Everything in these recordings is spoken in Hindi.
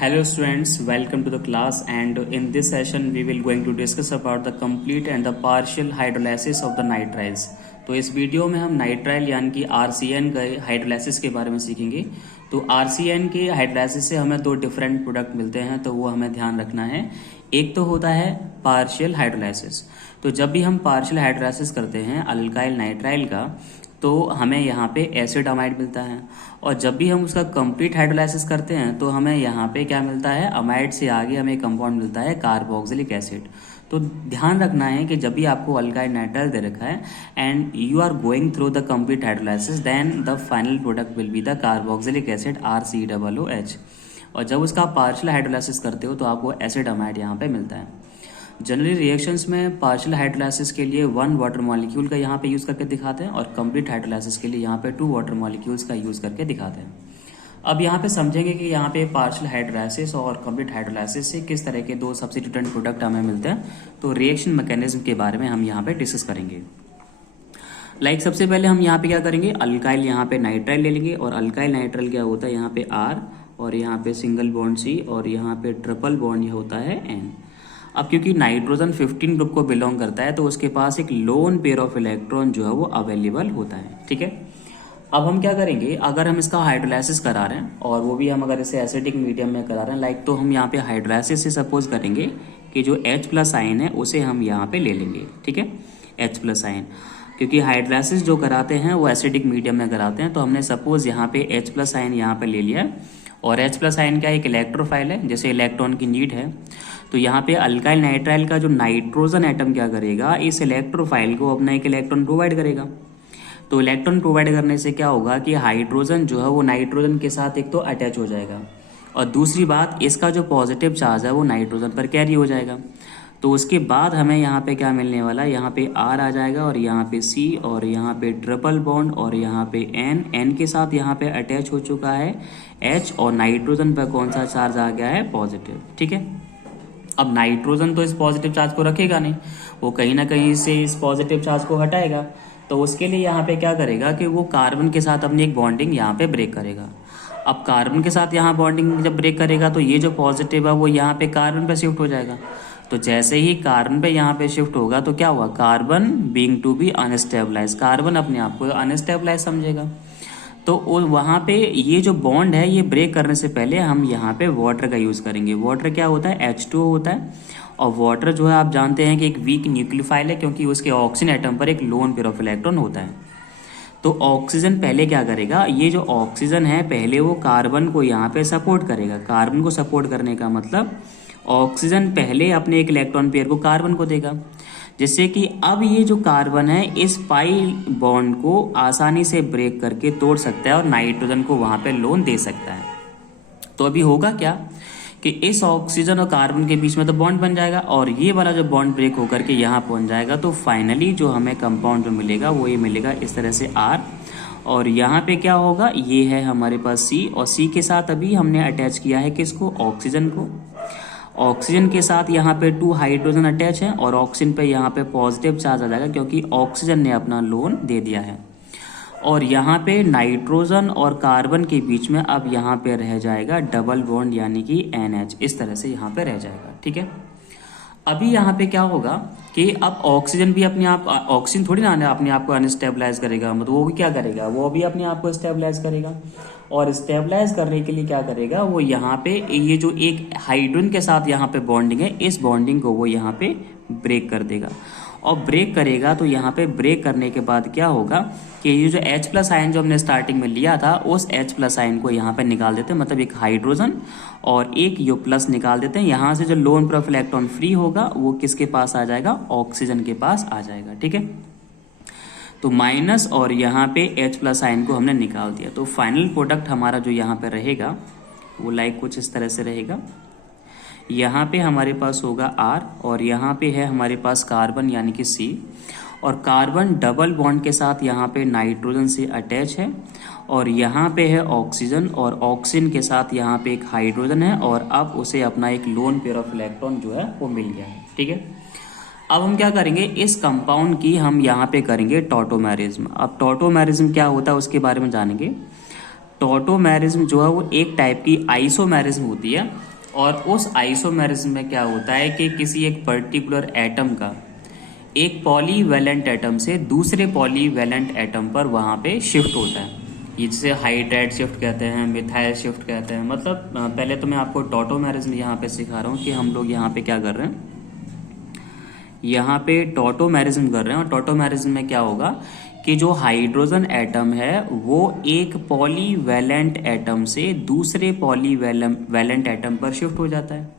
Hello students, welcome to the class, and in this session we will going to discuss about the complete and the partial hydrolysis of the nitriles। तो इस वीडियो में हम नाइट्राइल यानी कि आरसीएन के हाइड्रोलाइसिस के बारे में सीखेंगे। तो आरसीएन के हाइड्रोलाइसिस से हमें दो डिफरेंट प्रोडक्ट मिलते हैं, तो वो हमें ध्यान रखना है। एक तो होता है पार्शियल हाइड्रोलाइसिस। तो जब भी हम पार्शियल हाइड्रोलाइसिस करते हैं अल्काइल नाइट्राइल का, तो हमें यहाँ पे एसिड अमाइड मिलता है, और जब भी हम उसका कंप्लीट हाइड्रोलाइसिस करते हैं तो हमें यहाँ पे क्या मिलता है, अमाइड से आगे हमें कंपाउंड मिलता है कार्बोक्सिलिक एसिड। तो ध्यान रखना है कि जब भी आपको अल्काइल नाइट्राइल दे रखा है and you are going through the complete hydrolysis, then the final product will be the carboxylic acid RCOOH। और जब उसका पार्शियल हाइड्रोलाइसिस करते हो तो आपको एसिड अमाइड यहाँ पे मिलता है। जनरली रिएक्शंस में पार्शियल हाइड्रोलाइसिस के लिए 1 वाटर मॉलिक्यूल का यहाँ पे यूज़ करके दिखाते हैं, और कंप्लीट हाइड्रोलाइसिस के लिए यहाँ पे 2 वाटर मॉलिक्यूल्स का यूज़ करके दिखाते हैं। अब यहाँ पे समझेंगे कि यहाँ पे पार्शियल हाइड्रोलाइसिस और कंप्लीट हाइड्रोलाइसिस से किस तरह के दो सब्स्टिट्यूटेंट प्रोडक्ट हमें मिलते हैं। तो रिएक्शन मैकेनिज्म के बारे में हम यहाँ पे डिस्कस करेंगे। सबसे पहले हम यहाँ पे क्या करेंगे, अल्काइल यहाँ पे नाइट्राइल ले लेंगे, और अल्काइल नाइट्राइल क्या होता है, यहाँ पे R और यहाँ पे सिंगल बॉन्ड C और यहाँ पे ट्रिपल बॉन्ड ये होता है N। अब क्योंकि नाइट्रोजन 15 ग्रुप को बिलोंग करता है तो उसके पास एक लोन पेयर ऑफ इलेक्ट्रॉन जो है वो अवेलेबल होता है। ठीक है, अब हम क्या करेंगे, अगर हम इसका हाइड्रोलाइसिस करा रहे हैं और वो भी हम अगर इसे एसिडिक मीडियम में करा रहे हैं तो हम यहाँ पे हाइड्रोलाइसिस से सपोज करेंगे कि जो H+ आयन है उसे हम यहाँ पे ले लेंगे। ठीक है, H+ आयन, क्योंकि हाइड्रोलाइसिस जो कराते हैं वो एसिडिक मीडियम में कराते हैं, तो हमने सपोज यहाँ पे H+ आयन यहाँ पे ले लिया। और H+ आयन क्या एक इलेक्ट्रोफाइल है, जैसे इलेक्ट्रॉन की नीड है। तो यहाँ पे अल्काइल नाइट्राइल का जो नाइट्रोजन एटम क्या करेगा, इस इलेक्ट्रोफाइल को अपना एक इलेक्ट्रॉन प्रोवाइड करेगा। तो इलेक्ट्रॉन प्रोवाइड करने से क्या होगा कि हाइड्रोजन जो है वो नाइट्रोजन के साथ एक तो अटैच हो जाएगा, और दूसरी बात इसका जो पॉजिटिव चार्ज है वो नाइट्रोजन पर कैरी हो जाएगा। तो उसके बाद हमें यहाँ पे क्या मिलने वाला है, यहाँ पे R आ जाएगा, और यहाँ पे C, और यहाँ पे ट्रिपल बॉन्ड, और यहाँ पे N के साथ यहाँ पे अटैच हो चुका है H, और नाइट्रोजन पर कौन सा चार्ज आ गया है, पॉजिटिव। ठीक है, अब नाइट्रोजन तो इस पॉजिटिव चार्ज को रखेगा नहीं, वो कहीं ना कहीं से इस पॉजिटिव चार्ज को हटाएगा। तो उसके लिए यहाँ पे क्या करेगा कि वो कार्बन के साथ अपनी एक बॉन्डिंग यहाँ पे ब्रेक करेगा। अब कार्बन के साथ यहाँ बॉन्डिंग जब ब्रेक करेगा तो ये जो पॉजिटिव है वो यहाँ पे कार्बन पे शिफ्ट हो जाएगा। तो जैसे ही कार्बन पे यहाँ पे शिफ्ट होगा तो क्या हुआ, carbon being to be unstabilize, carbon अपने आप को अनस्टेबलाइज समझेगा। तो वहाँ पे ये जो बॉन्ड है ये ब्रेक करने से पहले हम यहाँ पे वाटर का यूज़ करेंगे। वाटर क्या होता है, H2O होता है, और वाटर जो है आप जानते हैं कि एक वीक न्यूक्लियोफाइल है, क्योंकि उसके ऑक्सीजन एटम पर एक लोन पेयर ऑफ इलेक्ट्रॉन होता है। तो ऑक्सीजन पहले क्या करेगा, ये जो ऑक्सीजन है पहले वो कार्बन को यहाँ पे सपोर्ट करेगा। कार्बन को सपोर्ट करने का मतलब ऑक्सीजन पहले अपने एक इलेक्ट्रॉन पेयर को कार्बन को देगा, जिससे कि अब ये जो कार्बन है इस पाई बॉन्ड को आसानी से ब्रेक करके तोड़ सकता है और नाइट्रोजन को वहां पे लोन दे सकता है। तो अभी होगा क्या कि इस ऑक्सीजन और कार्बन के बीच में तो बॉन्ड बन जाएगा, और ये वाला जो बॉन्ड ब्रेक होकर के यहाँ पहुंच जाएगा। तो फाइनली जो हमें कंपाउंड जो मिलेगा वो ये मिलेगा इस तरह से R, और यहाँ पे क्या होगा, ये है हमारे पास C, और C के साथ अभी हमने अटैच किया है किसको, ऑक्सीजन को। ऑक्सीजन के साथ यहाँ पे 2 हाइड्रोजन अटैच है, और ऑक्सीजन पे यहाँ पे पॉजिटिव चार्ज आ जाएगा क्योंकि ऑक्सीजन ने अपना लोन दे दिया है। और यहाँ पे नाइट्रोजन और कार्बन के बीच में अब यहाँ पे रह जाएगा डबल बॉन्ड यानी कि NH, इस तरह से यहाँ पे रह जाएगा। ठीक है, अभी यहाँ पे क्या होगा कि अब ऑक्सीजन भी अपने आप, ऑक्सीजन थोड़ी ना अपने आप को अनस्टेबलाइज करेगा, मतलब वो भी क्या करेगा, वो भी अपने आप को स्टेबलाइज करेगा। और स्टेबलाइज करने के लिए क्या करेगा, वो यहाँ पे ये जो एक हाइड्रोजन के साथ यहाँ पे बॉन्डिंग है, इस बॉन्डिंग को वो यहाँ पे ब्रेक कर देगा। और ब्रेक करेगा तो यहाँ पे ब्रेक करने के बाद क्या होगा कि ये जो H+ आयन जो हमने स्टार्टिंग में लिया था उस H+ आयन को यहाँ पे निकाल देते हैं, मतलब एक हाइड्रोजन और एक U+ निकाल देते हैं। यहाँ से जो lone pair of electron free होगा वो किसके पास आ जाएगा, ऑक्सीजन के पास आ जाएगा। ठीक है, तो माइनस और यहाँ पे H+ आयन को हमने निकाल दिया। तो फाइनल प्रोडक्ट हमारा जो यहाँ पे रहेगा वो कुछ इस तरह से रहेगा। यहाँ पे हमारे पास होगा R, और यहाँ पे है हमारे पास कार्बन यानी कि C, और कार्बन डबल बॉन्ड के साथ यहाँ पे नाइट्रोजन से अटैच है, और यहाँ पे है ऑक्सीजन, और ऑक्सीजन के साथ यहाँ पे एक हाइड्रोजन है, और अब उसे अपना एक लोन पेयर ऑफ इलेक्ट्रॉन जो है वो मिल गया है। ठीक है, अब हम क्या करेंगे, इस कंपाउंड की हम यहाँ पे करेंगे टॉटोमेरिज्म। अब टॉटोमेरिज्म क्या होता है उसके बारे में जानेंगे। टॉटोमेरिज्म जो है वो एक टाइप की आइसोमेरिज्म होती है, और उस आइसोमेरिज्म में क्या होता है कि किसी एक पर्टिकुलर एटम का एक पॉलीवैलेंट एटम से दूसरे पॉलीवैलेंट एटम पर वहां पे शिफ्ट होता है। ये जिसे हाइड्राइड शिफ्ट कहते हैं, मिथाइल शिफ्ट कहते हैं। मतलब पहले तो मैं आपको टॉटोमेरिज्म यहाँ पे सिखा रहा हूँ कि हम लोग यहाँ पे क्या कर रहे हैं, यहाँ पे टॉटोमेरिज्म कर रहे हैं। और टॉटोमेरिज्म में क्या होगा कि जो हाइड्रोजन एटम है वो एक पॉलीवैलेंट एटम से दूसरे पॉलीवैलेंट एटम पर शिफ्ट हो जाता है।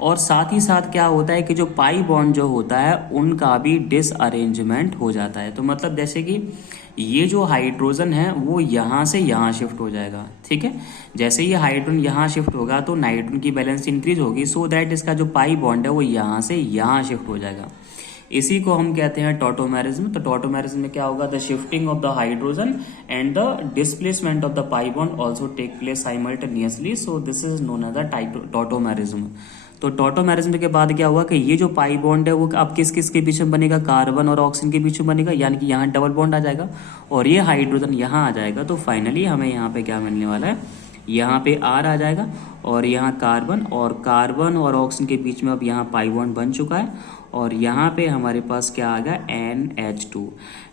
और साथ ही साथ क्या होता है कि जो पाई बॉन्ड जो होता है उनका भी डिसअरेंजमेंट हो जाता है। तो मतलब जैसे कि ये जो हाइड्रोजन है वो यहाँ से यहाँ शिफ्ट हो जाएगा, ठीक है। जैसे ये हाइड्रोजन यहाँ शिफ्ट होगा तो नाइट्रोजन की बैलेंस इंक्रीज होगी, सो दैट इसका जो पाई बॉन्ड है वो यहाँ से यहाँ शिफ्ट हो जाएगा। इसी को हम कहते हैं टॉटोमेरिज्म। तो टॉटोमेरिज्म में क्या होगा, the shifting of the hydrogen and the displacement of the pi bond also take place simultaneously, so this is known as the tautomerism. तो टॉटोमेरिज्म के बाद क्या हुआ कि ये जो पाई बॉन्ड है वो अब किस किस के बीच में बनेगा, कार्बन और ऑक्सीजन के बीच में बनेगा, यानी कि यहाँ डबल बॉन्ड आ जाएगा और ये हाइड्रोजन यहाँ आ जाएगा। तो फाइनली हमें यहाँ पे क्या मिलने वाला है, यहाँ पे R आ जाएगा और यहाँ कार्बन और ऑक्सीजन के बीच में अब यहाँ पाई बॉन्ड बन चुका है। और यहाँ पे हमारे पास क्या आ गया, NH2।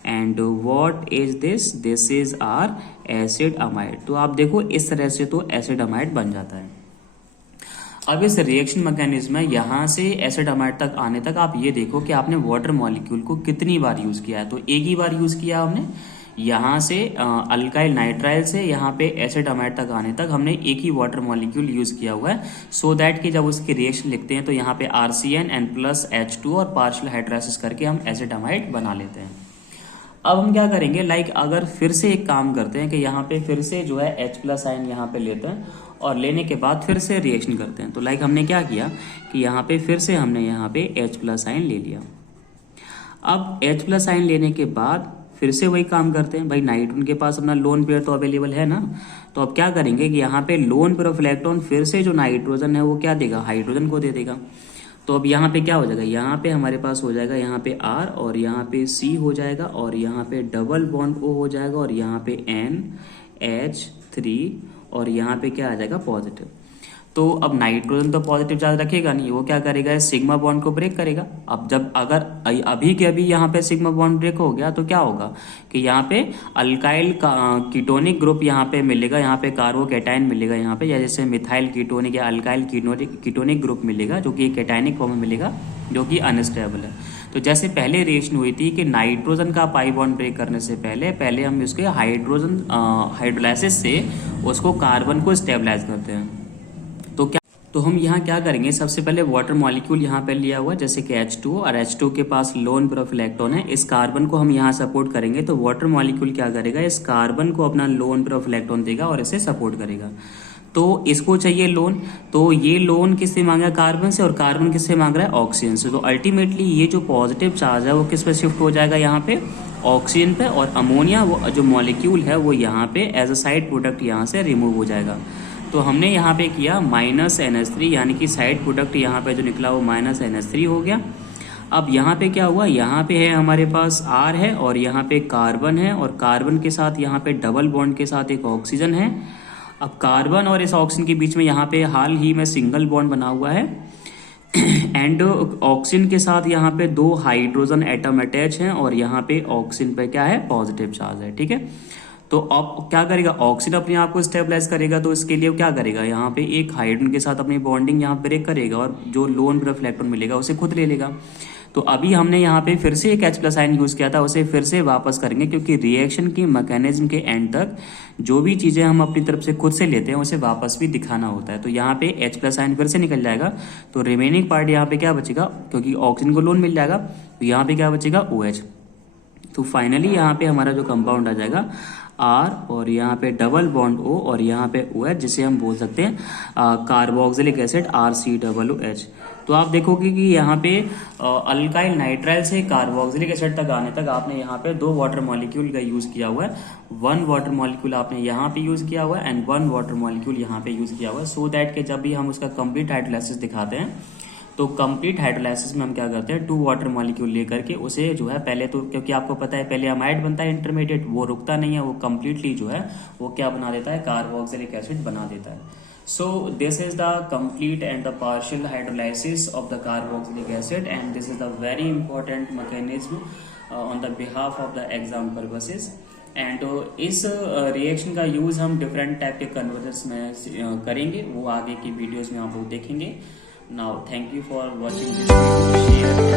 And what is this, this is R acid amide. तो आप देखो इस तरह से तो एसिड अमाइड बन जाता है। अब इस रिएक्शन मैकेनिज्म में यहाँ से एसिड अमाइड तक आने तक आप ये देखो कि आपने वाटर मॉलिक्यूल को कितनी बार यूज किया है। तो एक ही बार यूज किया हमने, यहाँ से अल्काइल नाइट्राइल से यहाँ पे एसिड अमाइड तक आने तक हमने एक ही वाटर मॉलिक्यूल यूज किया हुआ है, सो दैट कि जब उसकी रिएक्शन लिखते हैं तो यहाँ पे RCN N+H2 और पार्शियल हाइड्रोलाइसिस करके हम एसिड अमाइड बना लेते हैं। अब हम क्या करेंगे, अगर फिर से एक काम करते हैं कि यहाँ पे फिर से जो है H+ आयन यहाँ पे लेते हैं और लेने के बाद फिर से रिएक्शन करते हैं। तो हमने क्या किया कि यहाँ पे फिर से हमने यहाँ पे H+ आयन ले लिया। अब H+ आयन लेने के बाद फिर से वही काम करते हैं, भाई नाइट्रोजन के पास अपना लोन पेयर तो अवेलेबल है ना। तो अब क्या करेंगे कि यहाँ पे लोन पेयर ऑफ इलेक्ट्रॉन फिर से जो नाइट्रोजन है वो क्या देगा, हाइड्रोजन को दे देगा। तो अब यहाँ पे क्या हो जाएगा, यहाँ पे हमारे पास हो जाएगा यहाँ पे R और यहाँ पे C हो जाएगा और यहाँ पे डबल बॉन्ड O हो जाएगा और यहाँ पे NH3 और यहाँ पे क्या आ जाएगा, पॉजिटिव। तो अब नाइट्रोजन तो पॉजिटिव चार्ज रखेगा नहीं, वो क्या करेगा, सिग्मा बॉन्ड को ब्रेक करेगा। अब जब अगर अभी के अभी यहाँ पे सिग्मा बॉन्ड ब्रेक हो गया तो क्या होगा कि यहाँ पे अल्काइल कीटोनिक ग्रुप यहाँ पे मिलेगा, यहाँ पे कार्बोकैटायन मिलेगा यहाँ पे, या जैसे मिथाइल कीटोनिक या अल्काइल कीटोनिक ग्रुप मिलेगा जो कि कैटायनिक फॉर्म में मिलेगा जो कि अनस्टेबल है। तो जैसे पहले रिएक्शन हुई थी कि नाइट्रोजन का पाई बॉन्ड ब्रेक करने से पहले हम उसके हाइड्रोलाइसिस से उसको कार्बन को स्टेबलाइज करते हैं। तो हम यहाँ क्या करेंगे, सबसे पहले वाटर मॉलिक्यूल यहाँ पे लिया हुआ जैसे कि H2 और H2 के पास लोन पेयर ऑफ इलेक्ट्रॉन है, इस कार्बन को हम यहाँ सपोर्ट करेंगे। तो वाटर मॉलिक्यूल क्या करेगा, इस कार्बन को अपना लोन पेयर ऑफ इलेक्ट्रॉन देगा और इसे सपोर्ट करेगा। तो इसको चाहिए लोन, तो ये लोन किससे मांगा, कार्बन से, और कार्बन किससे मांग रहा है, ऑक्सीजन से। तो अल्टीमेटली ये जो पॉजिटिव चार्ज है वो किस पे शिफ्ट हो जाएगा, यहाँ पे ऑक्सीजन पे, और अमोनिया वो जो मॉलिक्यूल है वो यहाँ पे एज अ साइड प्रोडक्ट यहाँ से रिमूव हो जाएगा। तो हमने यहाँ पे किया -NH3, यानी कि साइड प्रोडक्ट यहाँ पे जो निकला वो -NH3 हो गया। अब यहाँ पे क्या हुआ, यहाँ पे है हमारे पास R है और यहाँ पे कार्बन है और कार्बन के साथ यहाँ पे डबल बॉन्ड के साथ एक ऑक्सीजन है। अब कार्बन और इस ऑक्सीजन के बीच में यहाँ पे हाल ही में सिंगल बॉन्ड बना हुआ है एंड ऑक्सीजन के साथ यहाँ पे 2 हाइड्रोजन एटम अटैच हैं और यहाँ पे ऑक्सीजन पे क्या है, पॉजिटिव चार्ज है, ठीक है। तो अब क्या करेगा, ऑक्सीजन अपने आप को स्टेबलाइज करेगा, तो इसके लिए क्या करेगा, यहाँ पे एक हाइड्रोजन के साथ अपनी बॉन्डिंग यहाँ ब्रेक करेगा और जो लोन पेयर ऑफ इलेक्ट्रॉन मिलेगा उसे खुद ले लेगा। तो अभी हमने यहाँ पे फिर से एक H+ आयन यूज किया था, उसे फिर से वापस करेंगे, क्योंकि रिएक्शन की मैकेनिज्म के एंड तक जो भी चीजें हम अपनी तरफ से खुद से लेते हैं उसे वापस भी दिखाना होता है। तो यहाँ पे H+ आयन फिर से निकल जाएगा, तो रिमेनिंग पार्ट यहाँ पे क्या बचेगा, क्योंकि ऑक्सीजन को लोन मिल जाएगा तो यहाँ पे क्या बचेगा, OH। तो फाइनली यहाँ पे हमारा जो कंपाउंड आ जाएगा R और यहाँ पे डबल बॉन्ड O और यहाँ पे OH, जिसे हम बोल सकते हैं कार्बोक्सिलिक एसिड RCOOH। तो आप देखोगे कि यहाँ पे अल्काइल नाइट्राइल से कार्बोक्सिलिक एसिड तक आने तक आपने यहाँ पे 2 वाटर मॉलिक्यूल का यूज किया हुआ है। 1 वाटर मॉलिक्यूल आपने यहाँ पे यूज किया हुआ है एंड 1 वाटर मॉलिक्यूल यहाँ पे यूज किया हुआ है, सो दैट कि जब भी हम उसका कंप्लीट हाइड्रोलाइसिस दिखाते हैं तो कंप्लीट हाइड्रोलाइसिस में हम क्या करते हैं, 2 वाटर मॉलिक्यूल लेकर के उसे जो है पहले तो, क्योंकि आपको पता है पहले अमाइड बनता है इंटरमीडिएट, वो रुकता नहीं है, वो कंप्लीटली जो है वो क्या बना देता है, कार्बोक्सिलिक एसिड बना देता है. So this is the complete and the partial hydrolysis of the carboxylic acid, and this is the very important mechanism on the behalf of the exam purposes. And इस रिएक्शन का यूज हम डिफरेंट टाइप के कन्वर्जन्स में करेंगे, वो आगे की वीडियोस में आप लोग देखेंगे. Now thank you for watching this video. Share